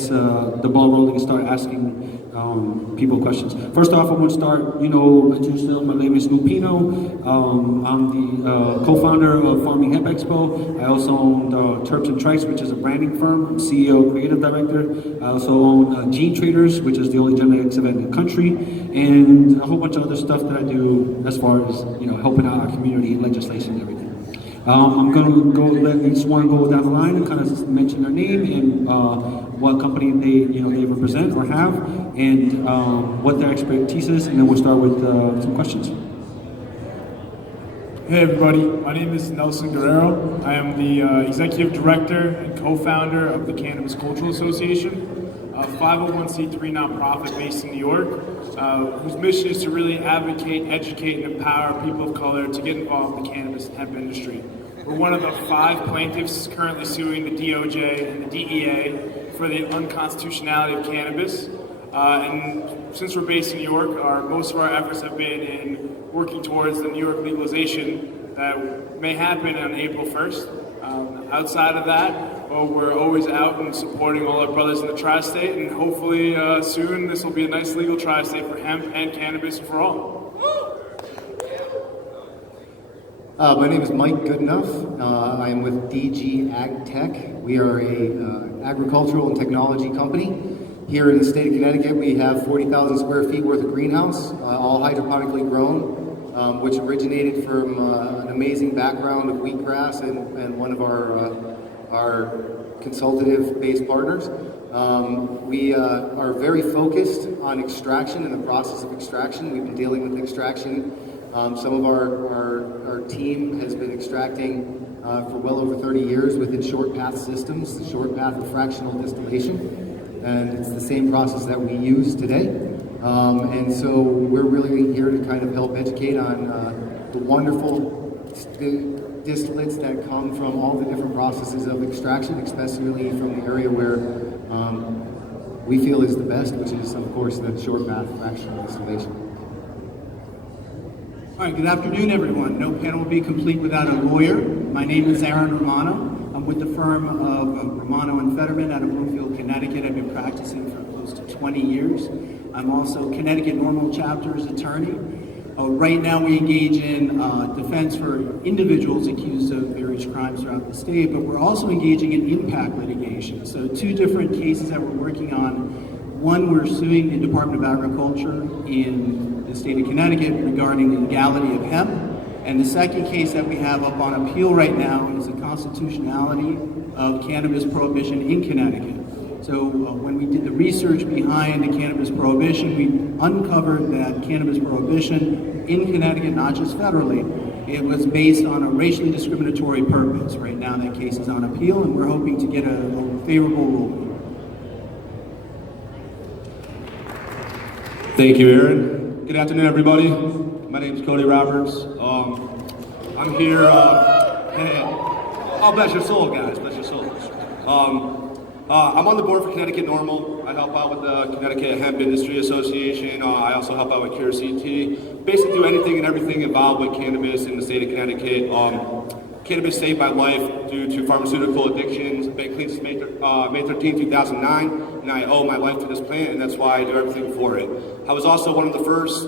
gets the ball rolling and start asking people questions. First off, I want to start, introduce myself. My name is Pino. I'm the co-founder of Farming Hemp Expo. I also own Terps and Trice, which is a branding firm. I'm CEO, creative director. I also own Gene Traders, which is the only genetics event in the country, and a whole bunch of other stuff that I do as far as helping out our community, legislation, and everything. I'm going to let each one go down the line and kind of mention their name and what company they represent or have, and what their expertise is, and then we'll start with some questions. Hey everybody, my name is Nelson Guerrero. I am the executive director and co-founder of the Cannabis Cultural Association, a 501c3 nonprofit based in New York, whose mission is to really advocate, educate, and empower people of color to get involved in the cannabis and hemp industry. We're one of the 5 plaintiffs currently suing the DOJ and the DEA for the unconstitutionality of cannabis. And since we're based in New York, most of our efforts have been in working towards the New York legalization that may happen on April 1st. Outside of that, we're always out and supporting all our brothers in the tri-state, and hopefully soon this will be a nice legal tri-state for hemp and cannabis for all. My name is Mike Goodenough. I am with DG Ag Tech. We are a agricultural and technology company. Here in the state of Connecticut, we have 40,000 square feet worth of greenhouse, all hydroponically grown, which originated from an amazing background of wheatgrass and one of our consultative-based partners. We are very focused on extraction and the process of extraction. We've been dealing with extraction. Some of our team has been extracting for well over 30 years within short path systems, the short path of fractional distillation. And it's the same process that we use today. And so we're really here to kind of help educate on the wonderful distillates that come from all the different processes of extraction, especially from the area where we feel is the best, which is, of course, the short path fractional distillation. All right, good afternoon, everyone. No panel will be complete without a lawyer. My name is Aaron Romano. I'm with the firm of Romano and Fetterman out of Bloomfield, Connecticut. I've been practicing for close to 20 years. I'm also Connecticut Normal Chapter's attorney. Right now we engage in defense for individuals accused of various crimes throughout the state, but we're also engaging in impact litigation. So 2 different cases that we're working on. One, we're suing the Department of Agriculture in the state of Connecticut regarding the legality of hemp. And the second case that we have up on appeal right now is the constitutionality of cannabis prohibition in Connecticut. So when we did the research behind the cannabis prohibition, we uncovered that cannabis prohibition in Connecticut, not just federally, it was based on a racially discriminatory purpose. Right now that case is on appeal, and we're hoping to get a favorable ruling. Thank you, Aaron. Good afternoon, everybody. My name is Cody Roberts. I'm here. Oh, bless your soul, guys. Bless your souls. I'm on the board for Connecticut Normal. I help out with the Connecticut Hemp Industry Association. I also help out with Cure CT. Basically, do anything and everything involved with cannabis in the state of Connecticut. Cannabis saved my life due to pharmaceutical addictions. I've been clean since May 13, 2009, and I owe my life to this plant, and that's why I do everything for it. I was also one of the first,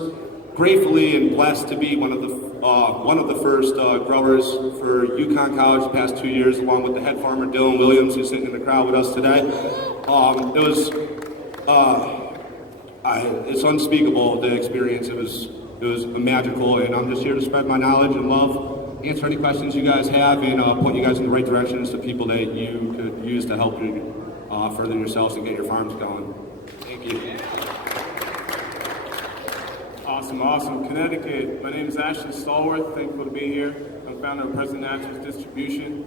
gratefully and blessed to be one of the first growers for UConn College the past 2 years, along with the head farmer Dylan Williams, who's sitting in the crowd with us today. It's unspeakable, the experience. It was magical, and I'm just here to spread my knowledge and love, answer any questions you guys have, and point you guys in the right directions to people that you could use to help you further yourselves and get your farms going. Thank you. Awesome. Connecticut. My name is Stallworth. Thankful to be here. I'm founder of President Naturals Distribution.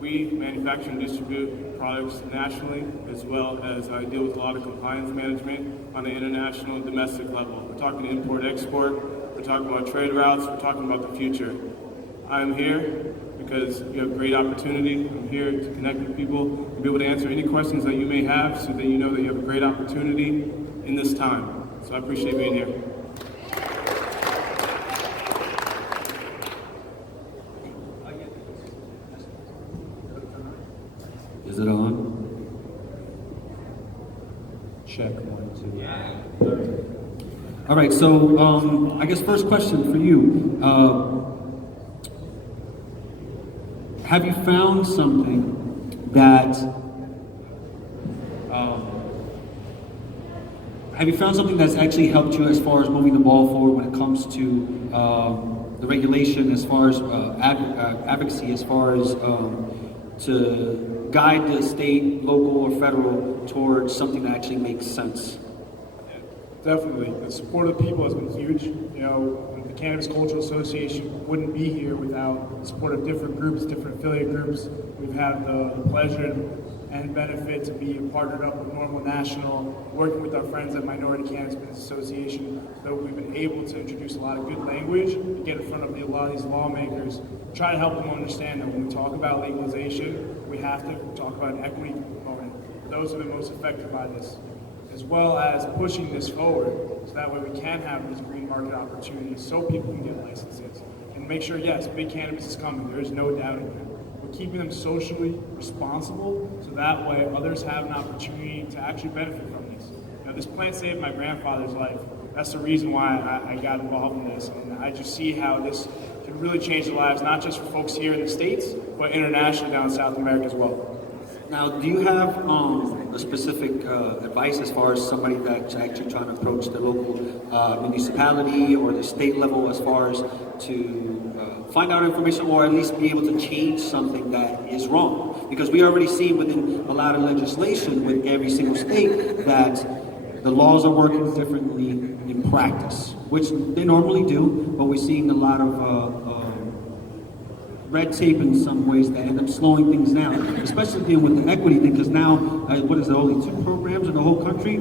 We manufacture and distribute products nationally, as well as I deal with a lot of compliance management on the international and domestic level. We're talking import-export. We're talking about trade routes. We're talking about the future. I'm here because you have great opportunity. I'm here to connect with people and be able to answer any questions that you may have so that you know that you have a great opportunity in this time. So I appreciate being here. Is it on? Check 1, 2. All right, so I guess first question for you. Have you found something that that's actually helped you as far as moving the ball forward when it comes to the regulation, as far as advocacy, as far as to guide the state, local, or federal towards something that actually makes sense? Definitely. The support of the people has been huge. You know, the Cannabis Cultural Association wouldn't be here without the support of different groups, different affiliate groups. We've had the pleasure and benefit to be partnered up with Normal National, working with our friends at Minority Cannabis Business Association. So we've been able to introduce a lot of good language and get in front of a lot of these lawmakers, try to help them understand that when we talk about legalization, we have to talk about an equity component. Those have been most affected by this, as well as pushing this forward so that way we can have these green market opportunities so people can get licenses. And make sure, yes, big cannabis is coming, there is no doubting that. We're keeping them socially responsible so that way others have an opportunity to actually benefit from these. You know, this plant saved my grandfather's life. That's the reason why I got involved in this. And I just see how this can really change the lives, not just for folks here in the States, but internationally down in South America as well. Now, do you have a specific advice as far as somebody that's actually trying to approach the local municipality or the state level as far as to find out information or at least be able to change something that is wrong? Because we already see within a lot of legislation with every single state that the laws are working differently in practice, which they normally do, but we're seeing a lot of red tape in some ways that end up slowing things down, especially dealing with the equity thing, because now, what is there, only 2 programs in the whole country?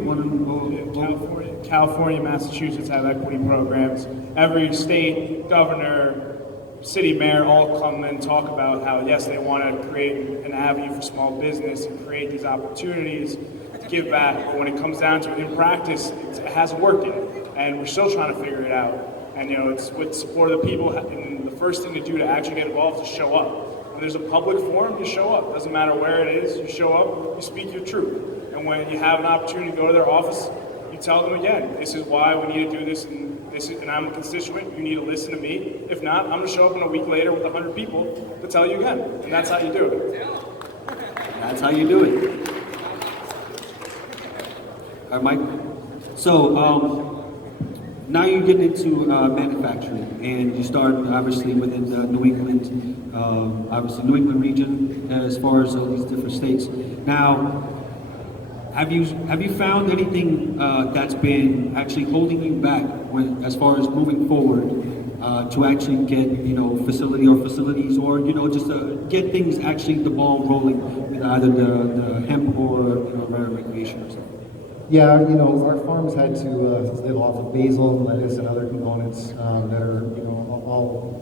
California, Massachusetts have equity programs. Every state, governor, city mayor all come and talk about how, yes, they want to create an avenue for small business and create these opportunities to give back. But when it comes down to it in practice, it hasn't worked yet. And we're still trying to figure it out. And, you know, it's with support of the people. And the first thing to do to actually get involved is show up. When there's a public forum, you show up. Doesn't matter where it is, you show up, you speak your truth. And when you have an opportunity to go to their office, you tell them again, this is why we need to do this, and I'm a constituent, you need to listen to me. If not, I'm going to show up in a week later with 100 people to tell you again. And that's how you do it. That's how you do it. All right, Mike. So, now you get into manufacturing, and you start obviously within the New England region as far as all these different states. Now, have you found anything that's been actually holding you back as far as moving forward to actually get facilities or just get things actually the ball rolling with either the hemp or recreation or something? Yeah, our farms had to live off of basil, lettuce, and other components that are, all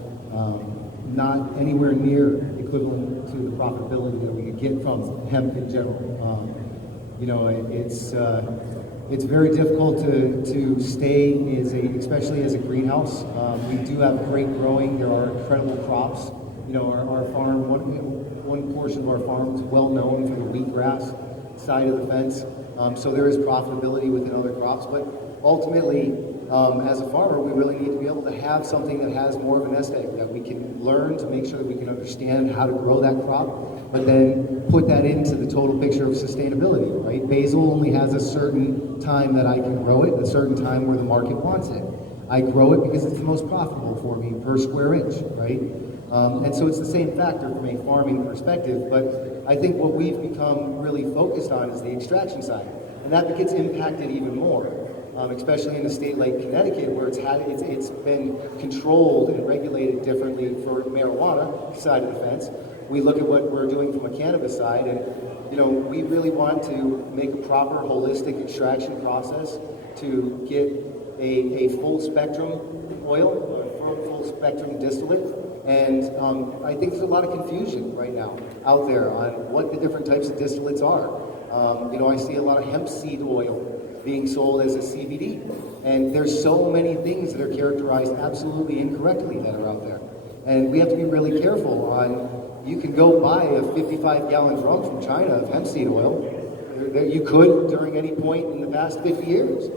not anywhere near equivalent to the profitability that we could get from hemp in general. It's very difficult to stay especially as a greenhouse. We do have great growing. There are incredible crops. Our farm, one portion of our farm is well known for the wheatgrass side of the fence. So there is profitability within other crops, but ultimately, as a farmer, we really need to be able to have something that has more of a nest egg, that we can learn to make sure that we can understand how to grow that crop, but then put that into the total picture of sustainability, right? Basil only has a certain time that I can grow it, a certain time where the market wants it. I grow it because it's the most profitable for me per square inch, right? And so it's the same factor from a farming perspective, but I think what we've become really focused on is the extraction side, and that gets impacted even more, especially in a state like Connecticut, where it's been controlled and regulated differently for marijuana side of the fence. We look at what we're doing from a cannabis side, and we really want to make a proper holistic extraction process to get a full spectrum oil, a full spectrum distillate. And I think there's a lot of confusion right now out there on what the different types of distillates are. I see a lot of hemp seed oil being sold as a CBD. And there's so many things that are characterized absolutely incorrectly that are out there. And we have to be really careful on, you can go buy a 55-gallon drum from China of hemp seed oil. You could during any point in the past 50 years.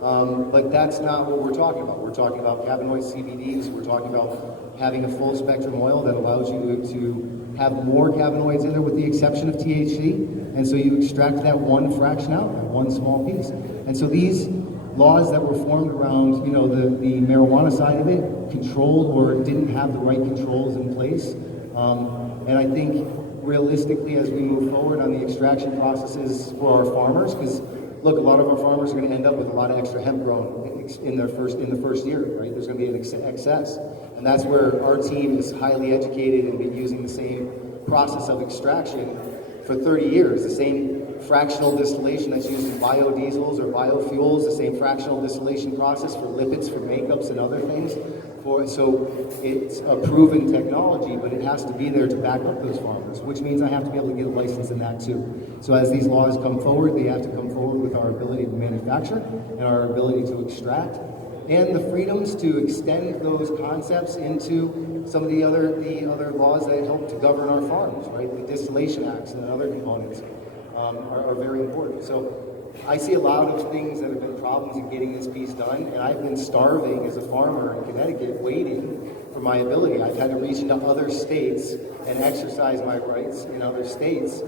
But that's not what we're talking about. We're talking about cannabinoid CBDs. We're talking about having a full spectrum oil that allows you to have more cannabinoids in there with the exception of THC. And so you extract that one fraction out, that one small piece. And so these laws that were formed around, you know, the marijuana side of it, controlled or didn't have the right controls in place. And I think realistically, as we move forward on the extraction processes for our farmers, because look, a lot of our farmers are going to end up with a lot of extra hemp grown in the first year, right? There's going to be an excess, and that's where our team is highly educated and been using the same process of extraction for 30 years. The same fractional distillation that's used in biodiesels or biofuels, the same fractional distillation process for lipids, for makeups, and other things. So it's a proven technology, but it has to be there to back up those farmers, which means I have to be able to get a license in that too. So as these laws come forward, they have to come forward with our ability to manufacture and our ability to extract, and the freedoms to extend those concepts into some of the other laws that help to govern our farms, right? The distillation acts and other components are very important. So I see a lot of things that have been problems in getting this piece done, and I've been starving as a farmer in Connecticut waiting for my ability. I've had to reach into other states and exercise my rights in other states,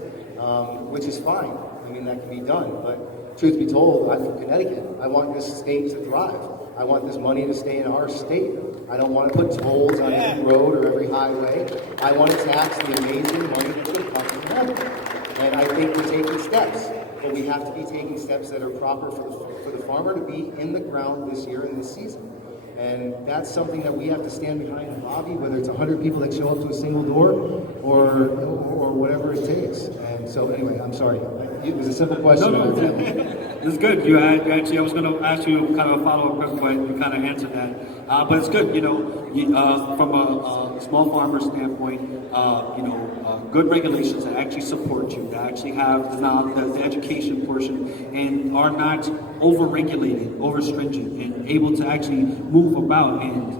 which is fine. I mean, that can be done, but truth be told, I'm from Connecticut. I want this state to thrive. I want this money to stay in our state. I don't want to put tolls on every road or every highway. I want to tax the amazing money that's going to come from Connecticut. And I think we're taking steps, but we have to be taking steps that are proper for the farmer to be in the ground this year and this season. And that's something that we have to stand behind and lobby, whether it's 100 people that show up to a single door or whatever it takes. And so anyway, I'm sorry. It was a simple question. No, it's good. You actually, I was going to ask you kind of a follow-up question, but you kind of answered that. But it's good, you know, from a small farmer standpoint, good regulations that actually support you, that actually have the education portion and are not over-regulated, over-stringent, and able to actually move about and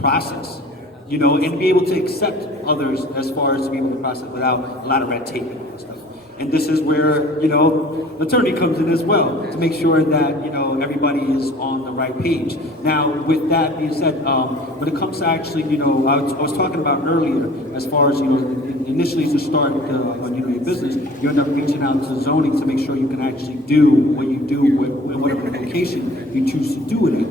process, you know, and be able to accept others as far as being able to process without a lot of red tape and stuff. And this is where, you know, the attorney comes in as well to make sure that, you know, everybody is on the right page. Now, with that being said, when it comes to actually, you know, I was talking about earlier, as far as, you know, initially to start, your business, you end up reaching out to zoning to make sure you can actually do what you do with whatever location you choose to do it at.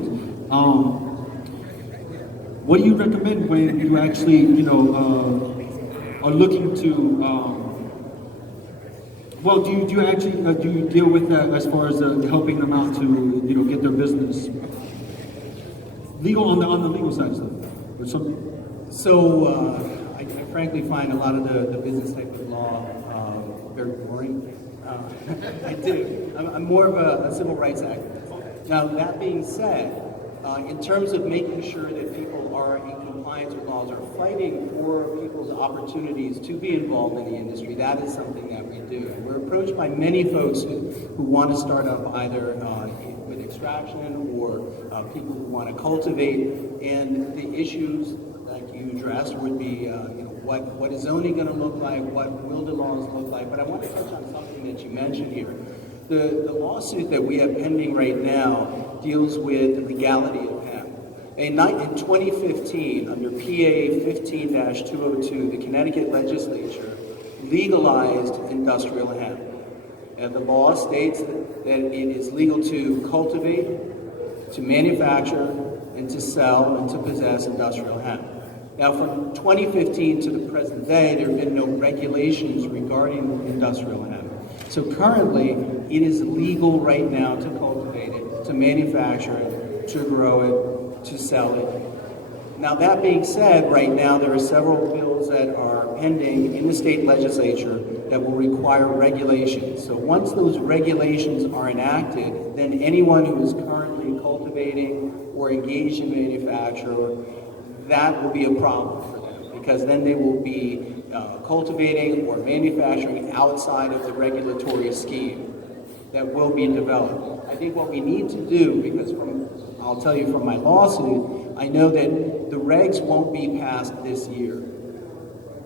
What do you recommend when you actually, you know, are looking to, well, do you actually do you deal with that as far as helping them out to, you know, get their business legal on the legal side of stuff or something? So I frankly find a lot of the business type of law very boring. I do. I'm more of a civil rights activist. Now, that being said, in terms of making sure that people are in compliance with laws or fighting for people's opportunities to be involved in the industry, that is something that we do. And we're approached by many folks who want to start up either with extraction or people who want to cultivate. And the issues like you addressed would be, what is zoning going to look like? What will the laws look like? But I want to touch on something that you mentioned here. The lawsuit that we have pending right now deals with the legality of hemp. In 2015, under PA 15-202, the Connecticut legislature legalized industrial hemp. And the law states that it is legal to cultivate, to manufacture, and to sell and to possess industrial hemp. Now, from 2015 to the present day, there have been no regulations regarding industrial hemp. So currently, it is legal right now to cultivate it, to manufacture it, to grow it, to sell it. Now, that being said, right now there are several bills that are pending in the state legislature that will require regulations. So once those regulations are enacted, then anyone who is currently cultivating or engaged in manufacture, that will be a problem for them, because then they will be cultivating or manufacturing outside of the regulatory scheme that will be developed. I think what we need to do, because I'll tell you from my lawsuit, I know that the regs won't be passed this year.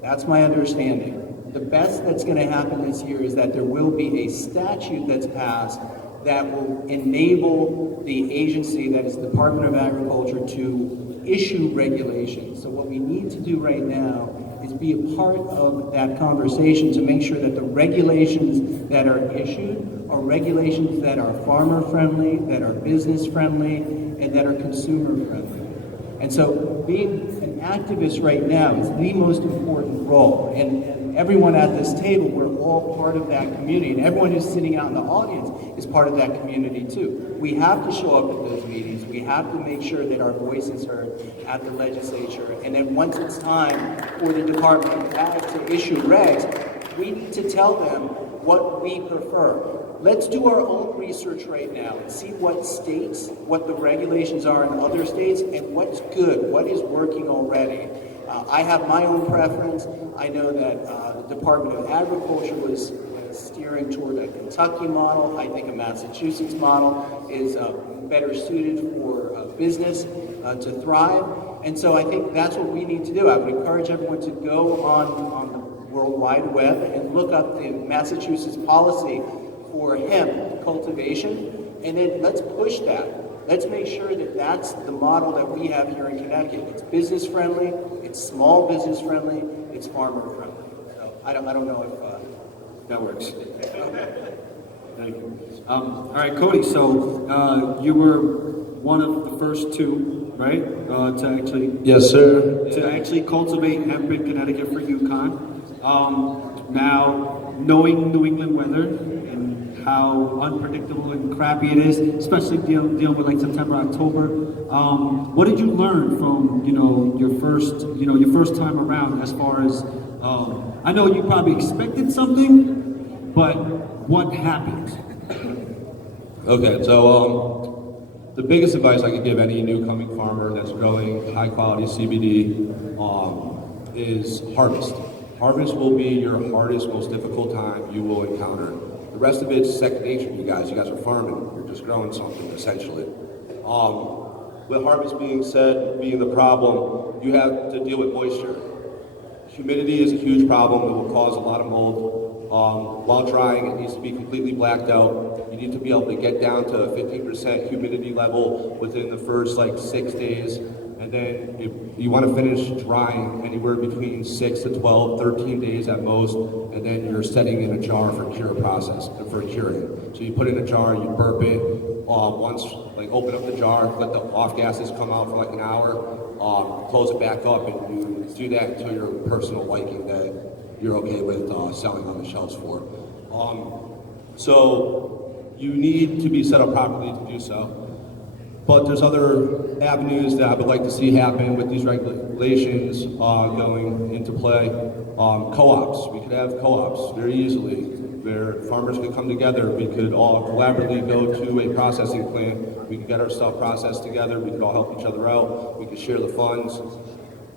That's my understanding. The best that's going to happen this year is that there will be a statute that's passed that will enable the agency, that is the Department of Agriculture, to issue regulations. So what we need to do right now is be a part of that conversation to make sure that the regulations that are issued are regulations that are farmer friendly, that are business friendly, and that are consumer friendly. And so being an activist right now is the most important role. And everyone at this table, we're all part of that community. And everyone who's sitting out in the audience is part of that community too. We have to show up at those meetings. We have to make sure that our voice is heard at the legislature. And then once it's time for the Department of Ag to issue regs, we need to tell them what we prefer. Let's do our own research right now and see what states, what the regulations are in other states, and what's good, what is working already. I have my own preference. I know that the Department of Agriculture was steering toward a Kentucky model. I think a Massachusetts model is better suited for business to thrive. And so I think that's what we need to do. I would encourage everyone to go on the World Wide Web and look up the Massachusetts policy for hemp cultivation, and then let's push that. Let's make sure that that's the model that we have here in Connecticut. It's business friendly, it's small business friendly, it's farmer friendly. So I don't know if that works. Thank you. All right, Cody. So you were one of the first two, right, to actually Yes, sir. to actually cultivate hemp in Connecticut for UConn. Now, knowing New England weather and how unpredictable and crappy it is, especially dealing with like September, October. What did you learn from your first time around? As far as I know you probably expected something, but what happened? Okay, so the biggest advice I could give any new coming farmer that's growing high quality CBD is harvest. Harvest will be your hardest, most difficult time you will encounter. The rest of it's second nature, you guys. You guys are farming. You're just growing something, essentially. With harvest being the problem, you have to deal with moisture. Humidity is a huge problem. It will cause a lot of mold. While drying, it needs to be completely blacked out. You need to be able to get down to a 15% humidity level within the first 6 days. And then if you want to finish drying anywhere between 6 to 12, 13 days at most, and then you're setting in a jar for curing. So you put it in a jar, you burp it, open up the jar, let the off gases come out for an hour, close it back up, and you do that to your personal liking that you're okay with selling on the shelves for. So you need to be set up properly to do so. But there's other avenues that I would like to see happen with these regulations going into play. Co-ops. We could have co-ops very easily where farmers could come together. We could all collaboratively go to a processing plant. We could get our stuff processed together. We could all help each other out. We could share the funds.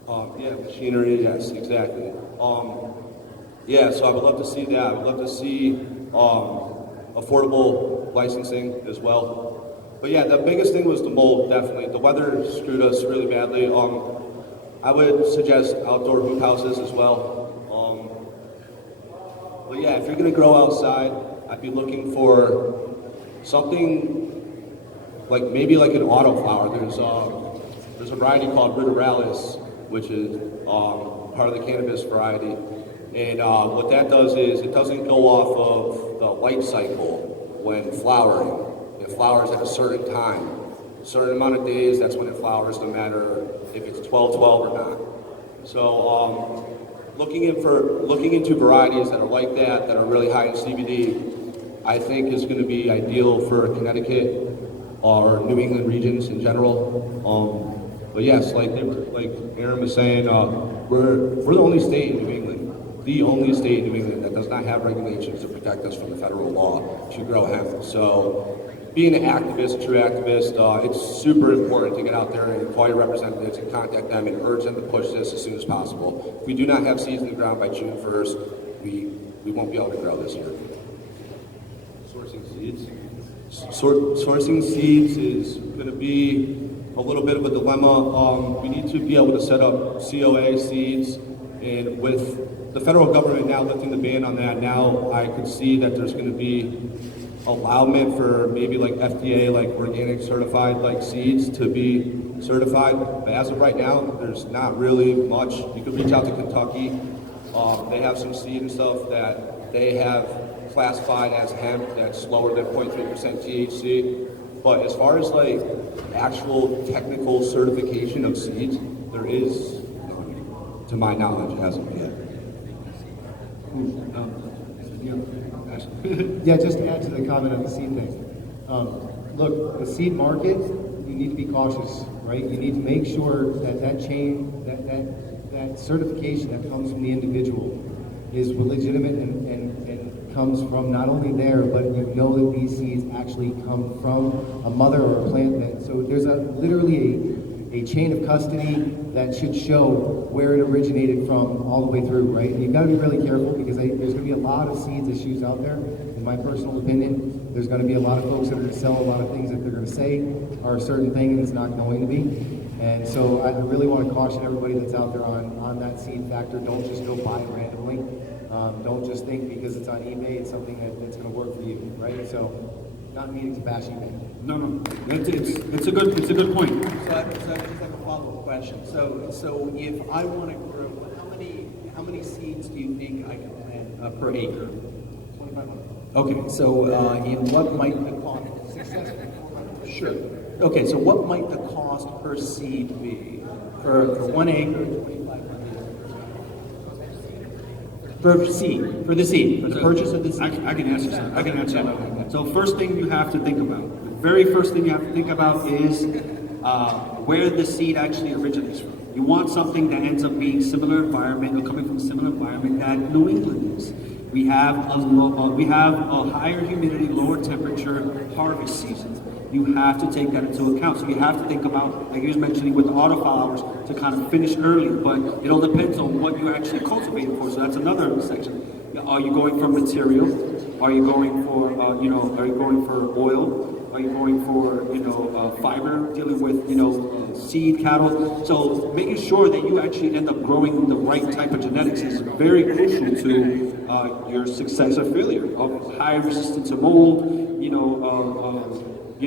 Machinery. Yes, exactly. So I would love to see that. I would love to see affordable licensing as well. But yeah, the biggest thing was the mold, definitely. The weather screwed us really badly. I would suggest outdoor hoop houses as well. But yeah, if you're gonna grow outside, I'd be looking for something maybe like an autoflower. There's a variety called ruderalis, which is part of the cannabis variety. And what that does is it doesn't go off of the light cycle when flowering. It flowers at a certain time, a certain amount of days. That's when it flowers, no matter if it's 12/12 or not. So, looking into varieties that are like that are really high in CBD, I think is going to be ideal for Connecticut or New England regions in general. But yes, like Aaron was saying, we're the only state in New England, that does not have regulations to protect us from the federal law to grow hemp. So, being an activist, a true activist, it's super important to get out there and call your representatives and contact them and urge them to push this as soon as possible. If we do not have seeds in the ground by June 1st, we won't be able to grow this year. Sourcing seeds? Sourcing seeds is going to be a little bit of a dilemma. We need to be able to set up COA seeds, and with the federal government now lifting the ban on that, now I could see that there's going to be allowment for maybe like FDA, like organic certified like seeds to be certified. But as of right now, there's not really much. You could reach out to Kentucky. They have some seed and stuff that they have classified as hemp that's lower than 0.3% THC. But as far as like actual technical certification of seeds, there is none, to my knowledge, as of yet. Yeah, just to add to the comment on the seed thing. Look, the seed market, you need to be cautious, right? You need to make sure that that chain, that certification that comes from the individual is legitimate and comes from not only there, but you know that these seeds actually come from a mother or a plant. So there's literally a chain of custody that should show where it originated from all the way through, right? And you've got to be really careful because there's going to be a lot of seeds issues out there. In my personal opinion, there's going to be a lot of folks that are going to sell a lot of things that they're going to say are a certain thing and it's not going to be. And so I really want to caution everybody that's out there on that seed factor. Don't just go buy it randomly. Don't just think because it's on eBay it's something that's going to work for you, right? So, not meaning to bash eBay. No. It's a good point. So I just have a follow-up question. So if I want to grow, how many seeds do you think I can plant per acre? 2,500. Okay. So in what might the cost? Sure. Okay. So what might the cost per seed be for 1 acre? 2,500. For the seed, for the purchase of the seed. I can answer something. I can answer that. So first thing you have to think about, the very first thing you have to think about is where the seed actually originates from. You want something that ends up being similar environment or coming from a similar environment that New England is. We have a higher humidity, lower temperature harvest season. You have to take that into account. So you have to think about, like you was mentioning with the autoflowers, to kind of finish early, but it all depends on what you're actually cultivating for. So that's another section. Are you going for material? Are you going for, are you going for oil? Are you going for, fiber, dealing with, seed, cattle? So making sure that you actually end up growing the right type of genetics is very crucial to your success or failure. Of high resistance to mold,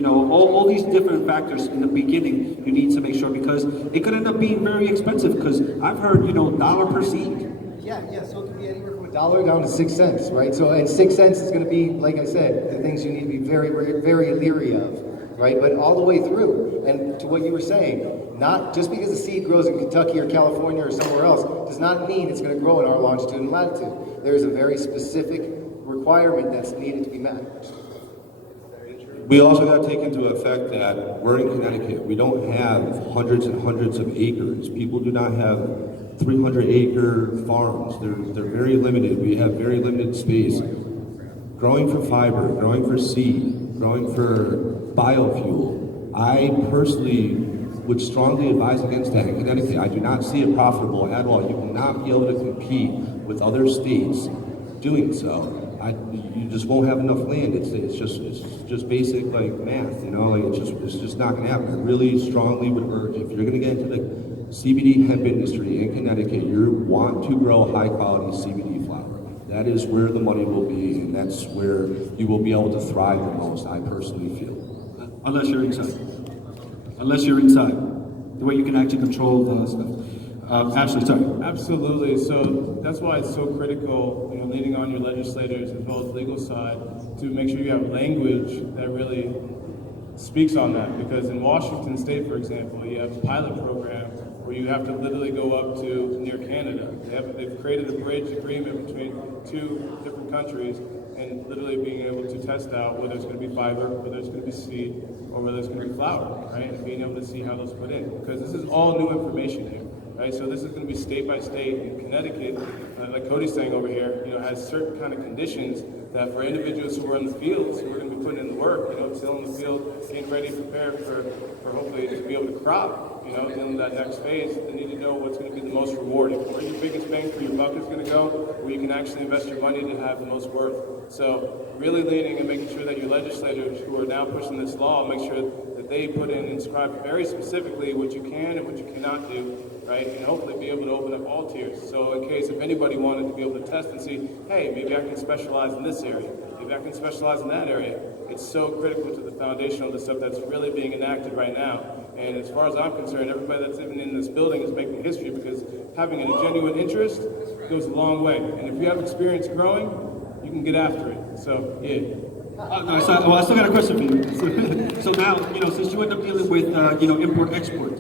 all these different factors in the beginning you need to make sure, because it could end up being very expensive, because I've heard, $1 per seed. Yeah, so it could be anywhere from $1 down to 6 cents, right? So, and 6 cents is going to be, like I said, the things you need to be very, very, very leery of, right? But all the way through, and to what you were saying, not just because the seed grows in Kentucky or California or somewhere else, does not mean it's going to grow in our longitude and latitude. There's a very specific requirement that's needed to be met. We also got to take into effect that we're in Connecticut. We don't have hundreds and hundreds of acres. People do not have 300-acre farms. They're very limited. We have very limited space. Growing for fiber, growing for seed, growing for biofuel. I personally would strongly advise against that in Connecticut. I do not see it profitable at all. You will not be able to compete with other states doing so. You just won't have enough land. It's just basic like math, it's just not gonna happen. I really strongly would urge, if you're gonna get into the CBD hemp industry in Connecticut, you want to grow high quality CBD flower. That is where the money will be, and that's where you will be able to thrive the most, I personally feel. Unless you're inside. The way you can actually control the stuff. Ashley, sorry. Absolutely. So that's why it's so critical, leaning on your legislators as well as legal side to make sure you have language that really speaks on that. Because in Washington State, for example, you have a pilot program where you have to literally go up to near Canada. They've created a bridge agreement between two different countries, and literally being able to test out whether it's going to be fiber, whether it's going to be seed, or whether it's going to be flower, right? And being able to see how those put in. Because this is all new information here. Right, so this is going to be state by state. In Connecticut, like Cody's saying over here, has certain kind of conditions that for individuals who are in the fields, who are going to be putting in the work, still in the field, getting ready, prepared for hopefully to be able to crop, in that next phase, they need to know what's going to be the most rewarding, where your biggest bang for your buck is going to go, where you can actually invest your money to have the most worth. So really leaning and making sure that your legislators who are now pushing this law make sure that they put in and inscribe very specifically what you can and what you cannot do, right? And hopefully be able to open up all tiers. So in case if anybody everybody wanted to be able to test and see, hey, maybe I can specialize in this area, maybe I can specialize in that area. It's so critical to the foundation of the stuff that's really being enacted right now. And as far as I'm concerned, everybody that's even in this building is making history, because having a genuine interest goes a long way. And if you have experience growing, you can get after it. So, yeah. I still got a question for you. So now, since you end up dealing with, import export,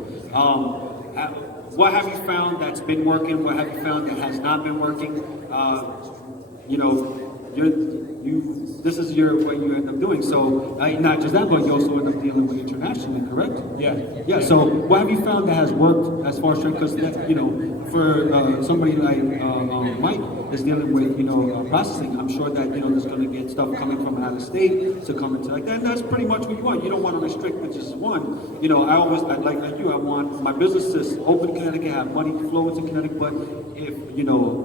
what have you found that's been working? What have you found that has not been working? This is what you end up doing. So not just that, but you also end up dealing with internationally, correct? Yeah. Yeah. So what have you found that has worked as far as because for somebody like Mike is dealing with processing, I'm sure that there's going to get stuff coming from out of state to come into like that. And that's pretty much what you want. You don't want to restrict to just one. I like you. I want my business to open in Connecticut, have money flow into Connecticut. But if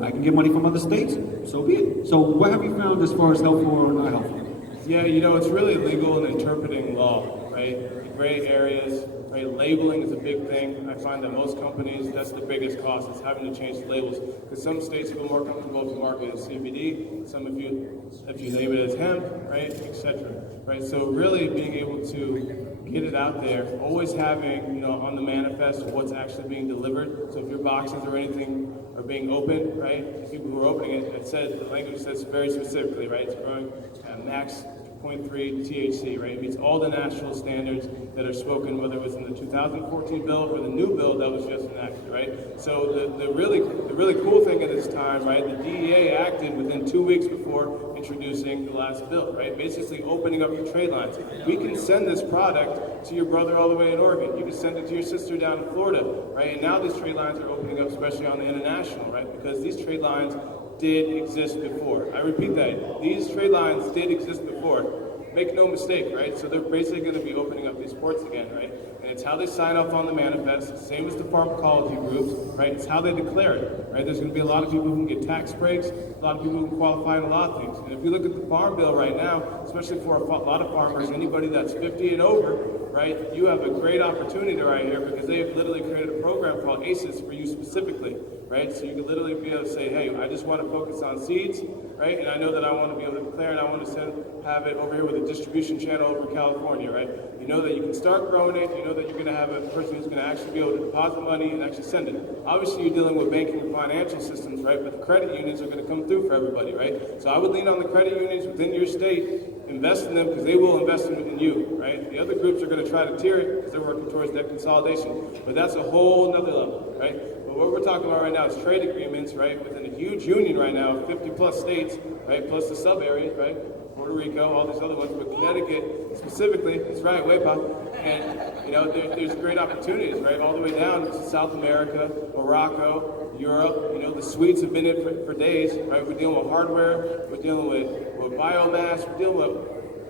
I can get money from other states, so be it. So what have you found as far as helpful or not helpful? Yeah, it's really legal and interpreting law, right? The gray areas, right? Labeling is a big thing. I find that most companies, that's the biggest cost, is having to change the labels. Because some states feel more comfortable if you market it as CBD, some if you label it as hemp, right, etc. Right? So really being able to get it out there, always having, on the manifest what's actually being delivered. So if your boxes or anything are being opened, right, people who are opening it, the language says very specifically, right, it's growing at max 0.3 THC, right? It meets all the national standards that are spoken, whether it was in the 2014 bill or the new bill that was just enacted, right? So the really cool thing at this time, right? The DEA acted within 2 weeks before introducing the last bill, right? Basically opening up the trade lines. We can send this product to your brother all the way in Oregon. You can send it to your sister down in Florida, right? And now these trade lines are opening up, especially on the international, right? Because these trade lines did exist before. I repeat that. These trade lines did exist before. Make no mistake, right? So they're basically going to be opening up these ports again, right? And it's how they sign off on the manifest, same as the pharmacology groups, right? It's how they declare it, right? There's going to be a lot of people who can get tax breaks, a lot of people who can qualify in a lot of things. And if you look at the farm bill right now, especially for a lot of farmers, anybody that's 50 and over, right? You have a great opportunity right here because they've literally created a program called ACES for you specifically, right? So you can literally be able to say, hey, I just want to focus on seeds, right? And I know that I want to be able to declare and I want to have it over here with a distribution channel over in California, right? You know that you can start growing it. You know that you're going to have a person who's going to actually be able to deposit money and actually send it. Obviously, you're dealing with banking and financial systems, right? But the credit unions are going to come through for everybody, right? So I would lean on the credit unions within your state, invest in them because they will invest in you, right? The other groups are going to try to tier it because they're working towards debt consolidation. But that's a whole nother level, right? But what we're talking about right now is trade agreements, right? Within a huge union right now, 50 plus states, right? Plus the sub areas, right? Puerto Rico, all these other ones, but Connecticut specifically, that's right, way pop. And there's great opportunities, right? All the way down to South America, Morocco, Europe. The Swedes have been in for days, right? We're dealing with hardware, we're dealing with biomass, we're dealing with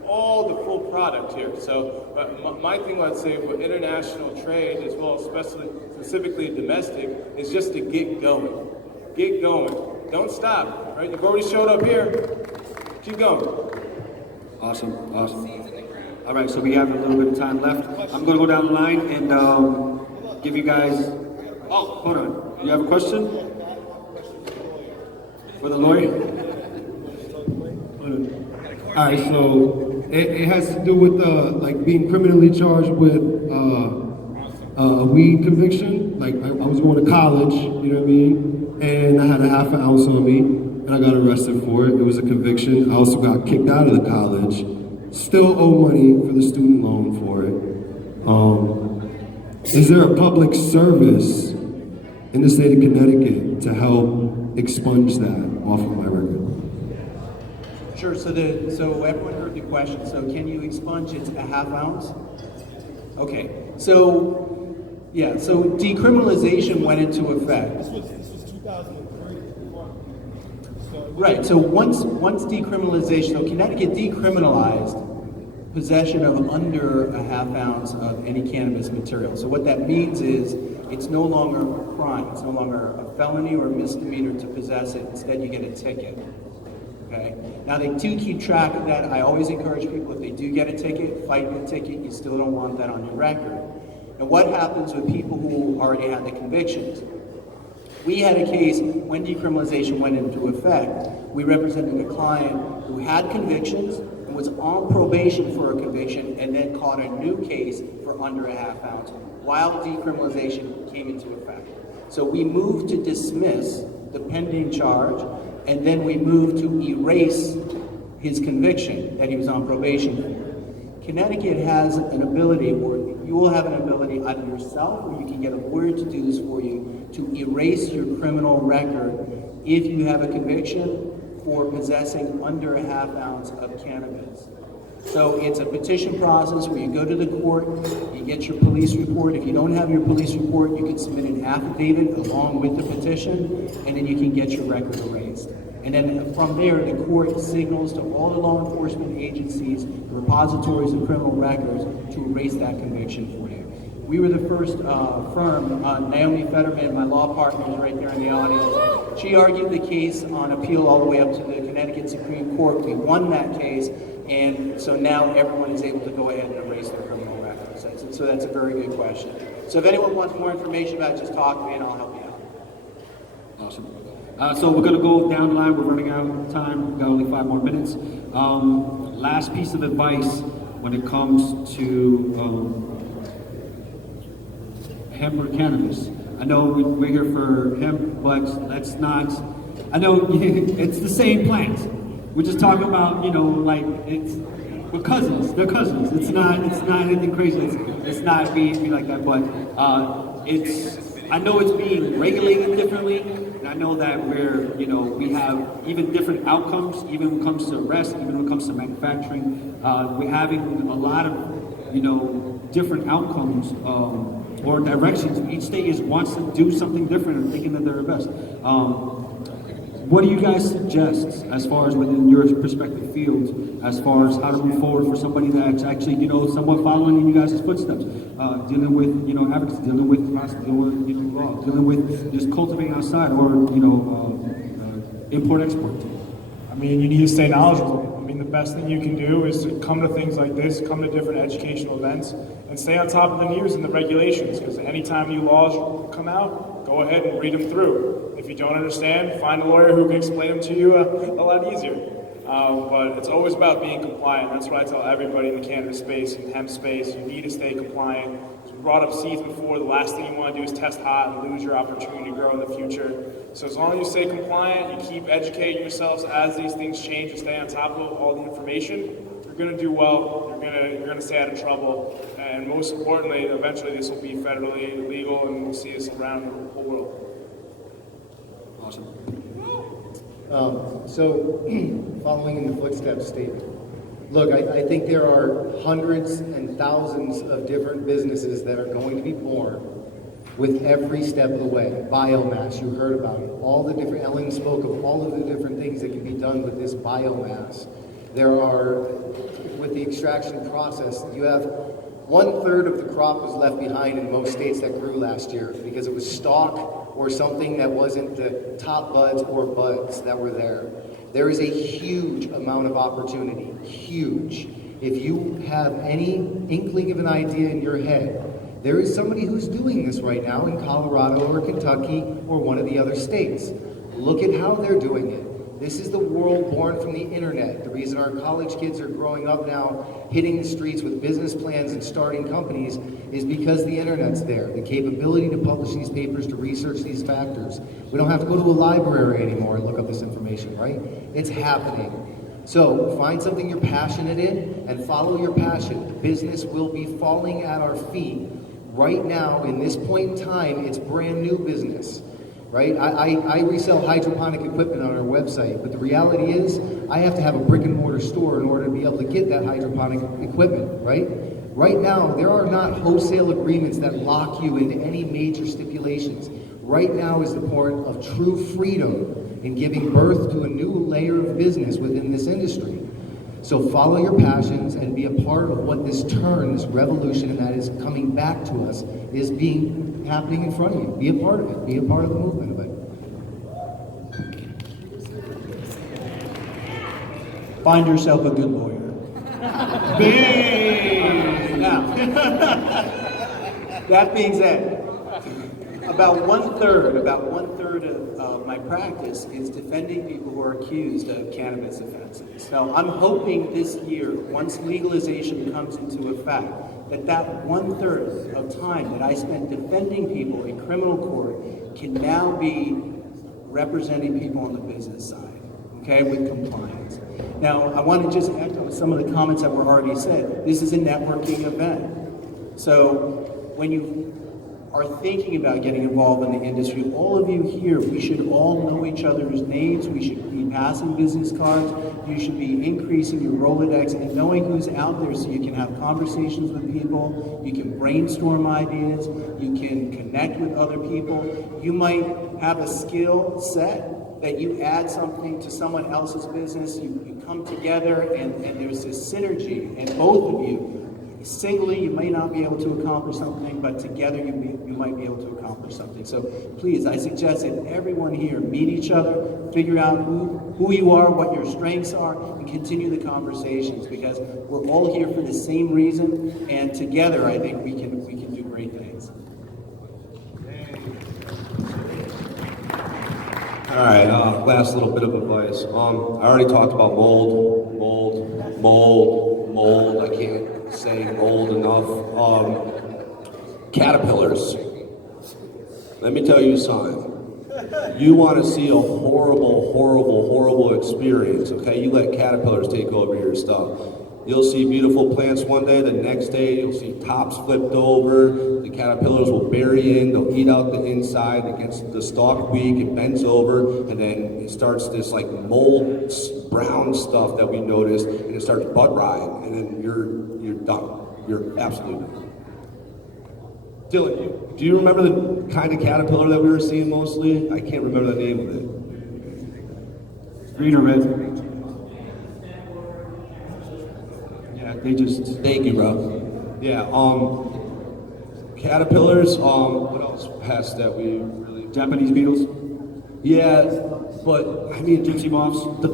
all the full product here. So my thing I'd say with international trade, as well as specifically domestic, is just to get going. Get going. Don't stop, right? You've already showed up here. Keep going. Awesome. All right, so we have a little bit of time left. I'm going to go down the line and give you guys... Oh, hold on. You have a question? For the lawyer? All right, so it has to do with being criminally charged with a weed conviction. Like I was going to college, you know what I mean? And I had a half an ounce on me, and I got arrested for it. It was a conviction. I also got kicked out of the college. Still owe money for the student loan for it. Is there a public service in the state of Connecticut to help expunge that off of my record? Sure, so everyone heard the question. So can you expunge it to a half ounce? Okay, so decriminalization went into effect. This was 2003. Right, so once decriminalization, so Connecticut decriminalized possession of under a half ounce of any cannabis material. So what that means is it's no longer a crime. It's no longer a felony or a misdemeanor to possess it. Instead, you get a ticket. Okay. Now they do keep track of that. I always encourage people, if they do get a ticket, fight the ticket. You still don't want that on your record. And what happens with people who already had the convictions? We had a case when decriminalization went into effect. We represented a client who had convictions and was on probation for a conviction and then caught a new case for under a half ounce while decriminalization came into effect. So we moved to dismiss the pending charge, and then we moved to erase his conviction that he was on probation for. Connecticut has an ability, or you will have an ability either yourself or you can get a lawyer to do this for you, to erase your criminal record if you have a conviction for possessing under a half ounce of cannabis. So it's a petition process where you go to the court, you get your police report. If you don't have your police report, you can submit an affidavit along with the petition, and then you can get your record erased. And then from there, the court signals to all the law enforcement agencies, the repositories of criminal records, to erase that conviction for you. We were the first firm, Naomi Fetterman, my law partner, is right there in the audience. She argued the case on appeal all the way up to the Connecticut Supreme Court. We won that case, and so now everyone is able to go ahead and erase their criminal records. So that's a very good question. So if anyone wants more information about it, just talk to me and I'll help you out. Awesome. So we're going to go down the line. We're running out of time. We've got only 5 more minutes. Last piece of advice when it comes to hemp or cannabis. I know we're here for hemp, but let's not. I know it's the same plant. We're just talking about, like we're cousins. They're cousins. It's not anything crazy. It's not being like that. But I know it's being regulated differently, and I know that we have even different outcomes, even when it comes to arrest, even when it comes to manufacturing. We're having a lot of different outcomes. Or directions. Each state wants to do something different and thinking that they're the best. What do you guys suggest as far as within your respective fields, as far as how to move forward for somebody that's actually, somewhat following in you guys' footsteps, dealing with, advocacy, dealing with law, dealing with just cultivating outside or, import-export? I mean, you need to stay knowledgeable. I mean, the best thing you can do is to come to things like this, come to different educational events, and stay on top of the news and the regulations, because anytime new laws come out, go ahead and read them through. If you don't understand, find a lawyer who can explain them to you a lot easier. But it's always about being compliant. That's what I tell everybody in the cannabis space and hemp space. You need to stay compliant. As we brought up seeds before, the last thing you want to do is test hot and lose your opportunity to grow in the future. So as long as you stay compliant, you keep educating yourselves as these things change and stay on top of all the information, you're going to do well. You're going to stay out of trouble. And most importantly, eventually this will be federally legal, and we'll see this around the whole world. Awesome. So, following in the footsteps statement, look, I think there are hundreds and thousands of different businesses that are going to be born with every step of the way. Biomass, you heard about it. All the different, Ellen spoke of all of the different things that can be done with this biomass. There are, with the extraction process, you have 1/3 of the crop was left behind in most states that grew last year because it was stalk or something that wasn't the top buds or buds that were there. There is a huge amount of opportunity, huge. If you have any inkling of an idea in your head, there is somebody who's doing this right now in Colorado or Kentucky or one of the other states. Look at how they're doing it. This is the world born from the internet. The reason our college kids are growing up now, hitting the streets with business plans and starting companies is because the internet's there. The capability to publish these papers, to research these factors. We don't have to go to a library anymore and look up this information, right? It's happening. So find something you're passionate in and follow your passion. The business will be falling at our feet. Right now, in this point in time, it's brand new business. Right? I resell hydroponic equipment on our website, but the reality is I have to have a brick and mortar store in order to be able to get that hydroponic equipment, right? Right now, there are not wholesale agreements that lock you into any major stipulations. Right now is the point of true freedom in giving birth to a new layer of business within this industry. So follow your passions and be a part of what this turn, this revolution that is coming back to us is happening in front of you. Be a part of it. Be a part of the movement of it. Find yourself a good lawyer. Bang! Now, that being said, about one third of my practice is defending people who are accused of cannabis offenses. So I'm hoping this year, once legalization comes into effect, that 1/3 of time that I spend defending people in criminal court can now be representing people on the business side, okay, with compliance. Now, I want to just echo some of the comments that were already said. This is a networking event. So when you are thinking about getting involved in the industry, all of you here, we should all know each other's names. We should be passing business cards. You should be increasing your Rolodex and knowing who's out there so you can have conversations with people. You can brainstorm ideas. You can connect with other people. You might have a skill set that you add something to someone else's business. You come together and there's this synergy, and both of you, singly, you may not be able to accomplish something, but together you might be able to accomplish something. So please, I suggest that everyone here meet each other, figure out who you are, what your strengths are, and continue the conversations, because we're all here for the same reason, and together I think we can do great things. All right, last little bit of advice. I already talked about mold. I can't say mold enough. Caterpillars. Let me tell you something. You want to see a horrible experience, okay? You let caterpillars take over your stuff. You'll see beautiful plants one day, the next day you'll see tops flipped over, the caterpillars will bury in, they'll eat out the inside, it gets the stalk weak, it bends over, and then it starts this like mold brown stuff that we noticed, and it starts bud rotting, and then you're done. You're absolutely done. Dylan, do you remember the kind of caterpillar that we were seeing mostly? I can't remember the name of it. Green or red? They just... Thank you, bro. Yeah, caterpillars, what else? Pests that we really... Japanese beetles? Yeah, but, I mean... Gypsy moths? The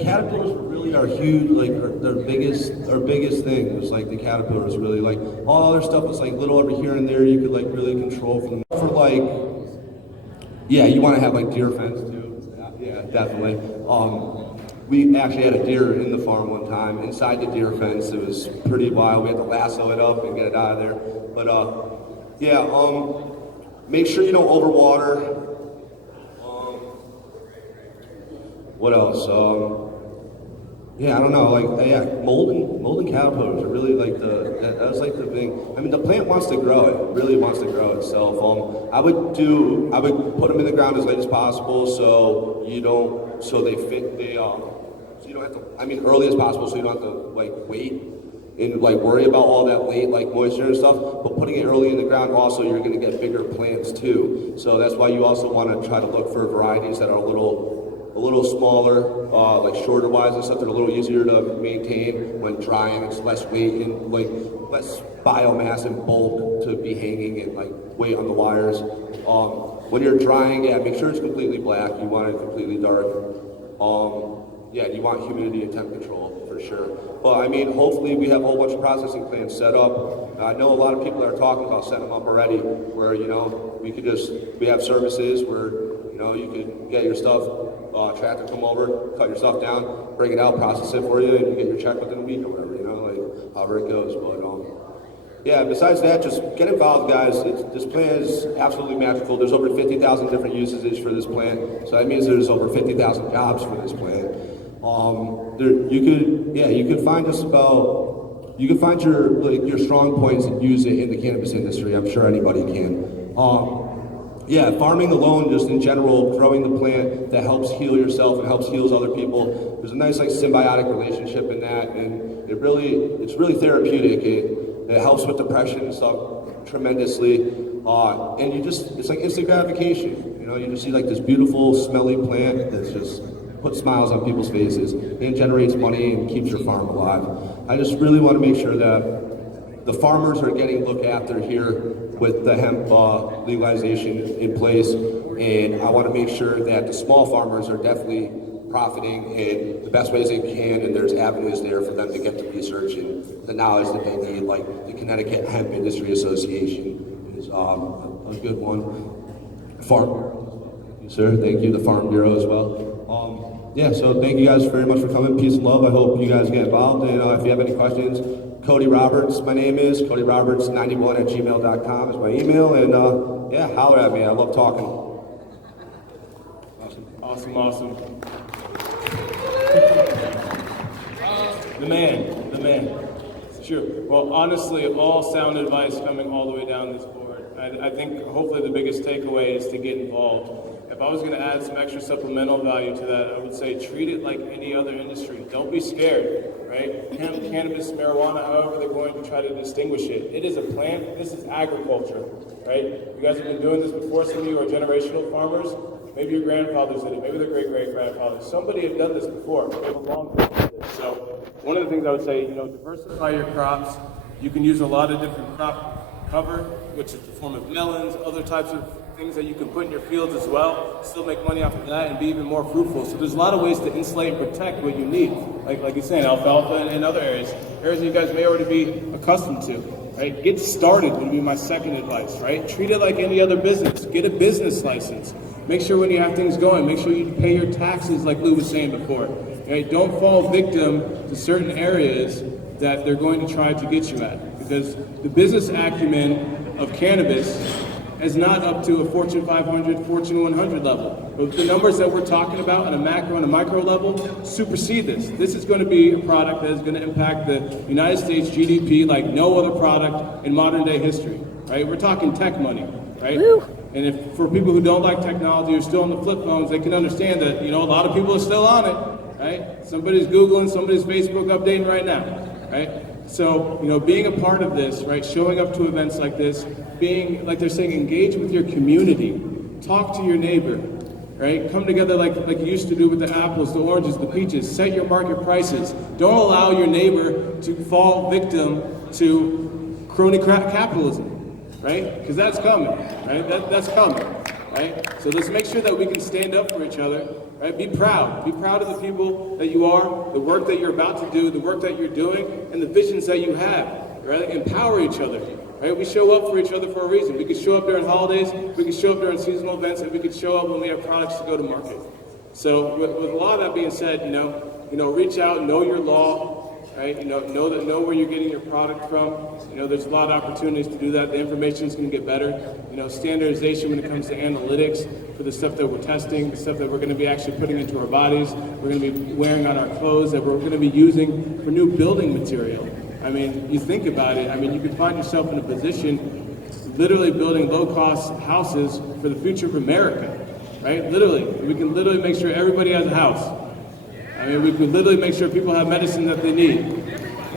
caterpillars really are huge, like, our biggest thing was, like, the caterpillars really, like, all other stuff was, like, little over here and there you could, like, really control for them. For, like, yeah, you want to have, like, deer fence, too. Yeah, definitely. We actually had a deer in the farm one time, inside the deer fence. It was pretty wild. We had to lasso it up and get it out of there. But yeah, make sure you don't overwater. What else? Yeah, I don't know. Like, yeah, mold and caterpillars are really like that's like the thing. I mean, the plant wants to grow. It really wants to grow itself. I would put them in the ground as late as possible, so you don't, so they fit. So you don't have to. I mean, early as possible, so you don't have to like wait and like worry about all that late like moisture and stuff. But putting it early in the ground, also you're going to get bigger plants too. So that's why you also want to try to look for varieties that are a little smaller, like shorter wise and stuff. They're a little easier to maintain when drying. It's less weight and like less biomass and bulk to be hanging and like weight on the wires. When you're drying, yeah, make sure it's completely black. You want it completely dark. Yeah, you want humidity and temp control for sure. But I mean, hopefully we have a whole bunch of processing plants set up. I know a lot of people are talking about setting them up already, where we have services where you could get your stuff. Tractor come over, cut your stuff down, bring it out, process it for you, and you get your check within a week or whatever, like however it goes. But yeah, besides that, just get involved, guys. This plant is absolutely magical. There's over 50,000 different usages for this plant, so that means there's over 50,000 jobs for this plant. You could find your strong points and use it in the cannabis industry. I'm sure anybody can. Yeah, farming alone, just in general, growing the plant that helps heal yourself and helps heals other people. There's a nice like symbiotic relationship in that, and it's really therapeutic. It helps with depression and stuff tremendously, and it's like instant gratification. You just see like this beautiful, smelly plant that's just puts smiles on people's faces and generates money and keeps your farm alive. I just really want to make sure that the farmers are getting looked after here with the hemp legalization in place, and I want to make sure that the small farmers are definitely profiting in the best ways they can, and there's avenues there for them to get the research and the knowledge that they need, like the Connecticut Hemp Industry Association is a good one. Farm Bureau. Thank you, sir. Thank you, the Farm Bureau as well. Yeah, so thank you guys very much for coming. Peace and love. I hope you guys get involved. And if you have any questions, Cody Roberts, my name is Cody Roberts 91@gmail.com is my email. And yeah, holler at me. I love talking. Awesome. The man. It's true. Well, honestly, all sound advice coming all the way down this board. I think hopefully the biggest takeaway is to get involved. If I was going to add some extra supplemental value to that, I would say treat it like any other industry. Don't be scared, right? Hemp, cannabis, marijuana, however they're going to try to distinguish it. It is a plant. This is agriculture, right? You guys have been doing this before. Some of you are generational farmers. Maybe your grandfathers did it. Maybe their great-great-grandfathers. Somebody had done this before. They have a long history of this. So one of the things I would say, diversify your crops. You can use a lot of different crop cover, which is the form of melons, other types of things that you can put in your fields as well, still make money off of that and be even more fruitful. So there's a lot of ways to insulate and protect what you need. Like you're saying, alfalfa and other areas that you guys may already be accustomed to, right? Get started would be my second advice, right? Treat it like any other business. Get a business license. Make sure when you have things going, make sure you pay your taxes like Lou was saying before, right? Don't fall victim to certain areas that they're going to try to get you at, because the business acumen of cannabis is not up to a Fortune 500, Fortune 100 level. But the numbers that we're talking about on a macro and a micro level supersede this. This is going to be a product that is going to impact the United States GDP like no other product in modern day history, right? We're talking tech money, right? Woo. And if for people who don't like technology or still on the flip phones, they can understand that, a lot of people are still on it, right? Somebody's Googling, somebody's Facebook updating right now, right? So, being a part of this, right, showing up to events like this, being, like they're saying, engage with your community, talk to your neighbor, right? Come together like you used to do with the apples, the oranges, the peaches, set your market prices. Don't allow your neighbor to fall victim to crony capitalism, right? Because that's coming, right? That's coming, right? So let's make sure that we can stand up for each other, right? Be proud. Be proud of the people that you are, the work that you're about to do, the work that you're doing, and the visions that you have, right? Empower each other, right? We show up for each other for a reason. We can show up during holidays, we can show up during seasonal events, and we can show up when we have products to go to market. So with a lot of that being said, reach out, know your law, right? Know where you're getting your product from. There's a lot of opportunities to do that. The information is going to get better. Standardization when it comes to analytics for the stuff that we're testing, the stuff that we're going to be actually putting into our bodies, we're going to be wearing on our clothes, that we're going to be using for new building material. I mean, you think about it. I mean, you can find yourself in a position literally building low-cost houses for the future of America, right? Literally. We can literally make sure everybody has a house. I mean, we can literally make sure people have medicine that they need.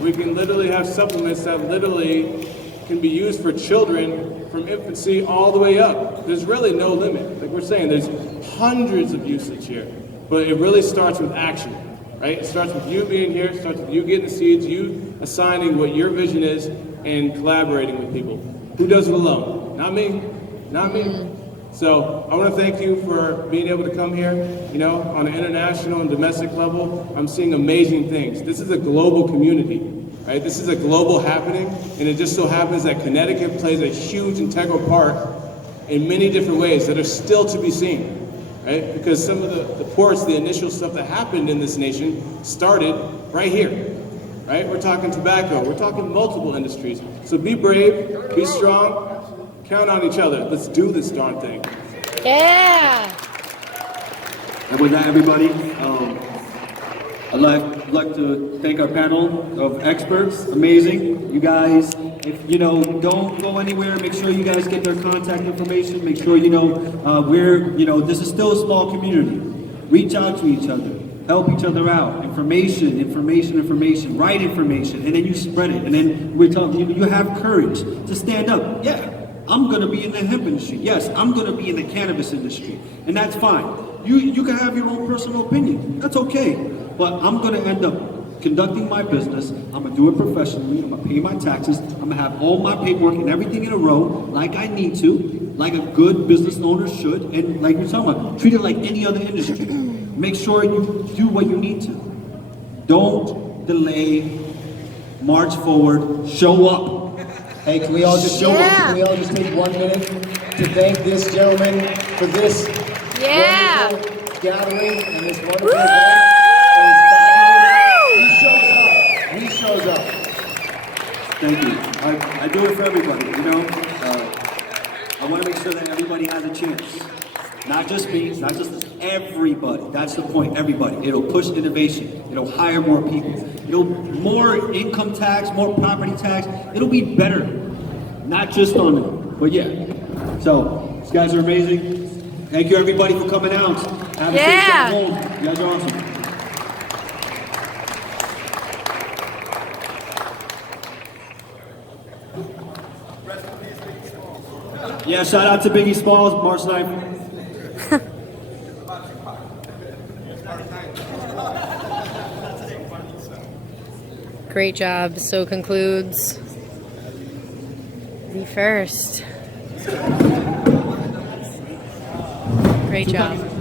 We can literally have supplements that literally can be used for children from infancy all the way up. There's really no limit. Like we're saying, there's hundreds of usage here. But it really starts with action, right? It starts with you being here, it starts with you getting the seeds, you assigning what your vision is, and collaborating with people. Who does it alone? Not me. Not me. So I want to thank you for being able to come here, on an international and domestic level. I'm seeing amazing things. This is a global community, right? This is a global happening, and it just so happens that Connecticut plays a huge integral part in many different ways that are still to be seen, right? Because some of the ports, the initial stuff that happened in this nation started right here, right? We're talking tobacco, we're talking multiple industries. So be brave, be strong, count on each other. Let's do this darn thing. Yeah. And with that, everybody, I'd like to thank our panel of experts. Amazing. You guys, if don't go anywhere, make sure you guys get their contact information. Make sure this is still a small community. Reach out to each other. Help each other out. Information, right information, and then you spread it. And then we're talking, you have courage to stand up. Yeah. I'm going to be in the hemp industry. Yes, I'm going to be in the cannabis industry. And that's fine. You can have your own personal opinion. That's okay. But I'm going to end up conducting my business. I'm going to do it professionally. I'm going to pay my taxes. I'm going to have all my paperwork and everything in a row like I need to, like a good business owner should. And like you're talking about, treat it like any other industry. Make sure you do what you need to. Don't delay. March forward. Show up. Hey, can we all just Yeah. can we all just take 1 minute to thank this gentleman for this Yeah. wonderful gathering and this wonderful event? It is fabulous. He shows up. Thank you. I do it for everybody, you know. I want to make sure that everybody has a chance. Not just me, not just everybody. That's the point, everybody. It'll push innovation. It'll hire more people. It'll more income tax, more property tax. It'll be better. Not just on it, but yeah. So, these guys are amazing. Thank you everybody for coming out. Have a safe Yeah. trip home. You guys are awesome. Yeah, shout out to Biggie Smalls, March 9th. Great job. So concludes the first. Great job.